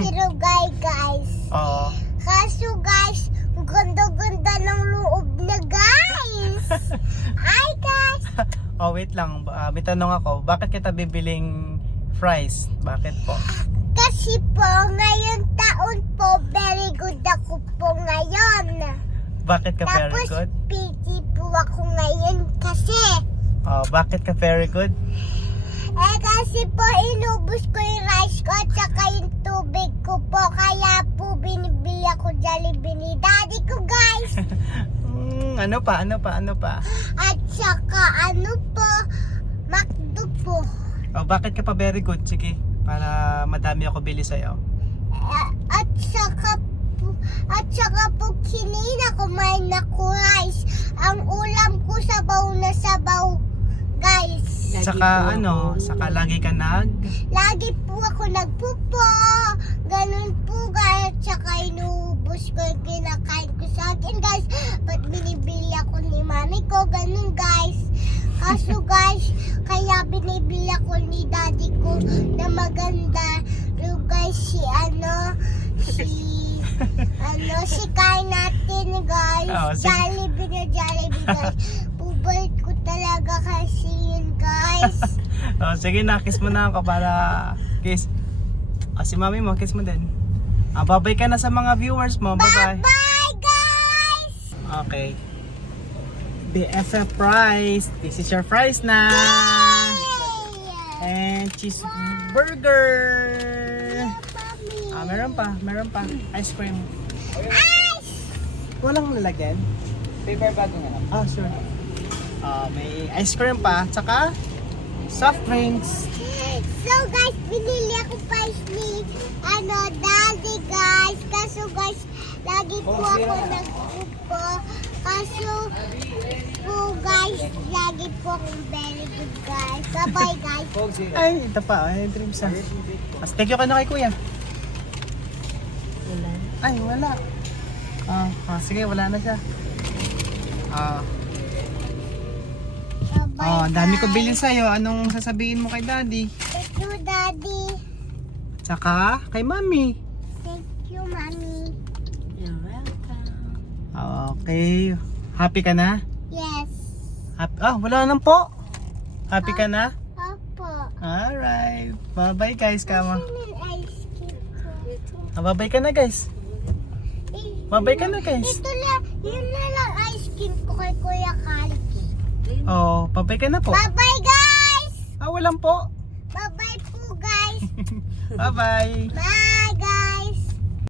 si Rugay, guys. Oo. Kaso, guys, ang ganda-ganda ng loob na, guys. Ay, guys. Oh, wait lang. May tanong ako. Bakit kita bibiling fries? Bakit po? Kasi po, ngayon taon po, very good ako po ngayon. Bakit ka very Tapos, good? pity po ako ngayon kasi. Oh, bakit ka very good? Kasi po, inubos ko yung rice ko at saka yung tubig ko po. Kaya po, binibili ako Jollibee ni daddy ko, guys. Ano pa? At saka, ano po, McDo po. Oh, bakit ka pa very good? Sige, para madami ako bili sa'yo. At saka po, kinina kumain na ko rice. Ang ulam ko sabaw na sabaw, guys. Saka saka lagi ka Lagi po ako nagpupo. Ganun po, guys. At saka inuubos ko yung kinakain ko sa akin, guys. Ba't binibili ako ni mami ko? Ganun, guys. Kaso, guys, kaya binibili ako ni daddy ko na maganda. Pero, guys, si kain natin, guys. Oh, sige. Jollibee, guys. Pubait ko talaga kasi yun, guys. Oh, sige na, kiss mo na ako para kiss. Si mami mo, kiss mo din. Babay ka na sa mga viewers mo. Bye-bye. Bye, guys! Okay. BFF fries. This is your fries na. Yay! And cheeseburger. Mommy. Meron pa. Ice cream. Ice! Walang lalagyan? Paper bag nga lang. Sure. May ice cream pa, tsaka soft drinks. So, guys, binili ako pa ni daddy, guys. Kaso, guys, lagi po ako nagpupo. Kaso po, guys, lagi po akong very good, guys. Bye-bye, guys. Ay, ito pa. Ay, drinks ah. Thank you ka na kay kuya. Ay, wala. Sige, wala na siya. Bye-bye, Ang dami ko guys. bilhin sa'yo. Anong sasabihin mo kay daddy? Thank you, daddy. Tsaka kay mami. Thank you, mommy. You're welcome. Okay. Happy ka na? Yes. Wala nang po. Happy ka na? Opo. Alright. Bye-bye guys, kama. Saan yung ice cream ko? Bye-bye ka na guys. Bye-bye ka na guys. Yun na lang ice cream ko kay Kuya Kalki. Bye-bye ka na po. Bye-bye, guys! Walang po. Bye-bye po, guys! Bye-bye. Bye!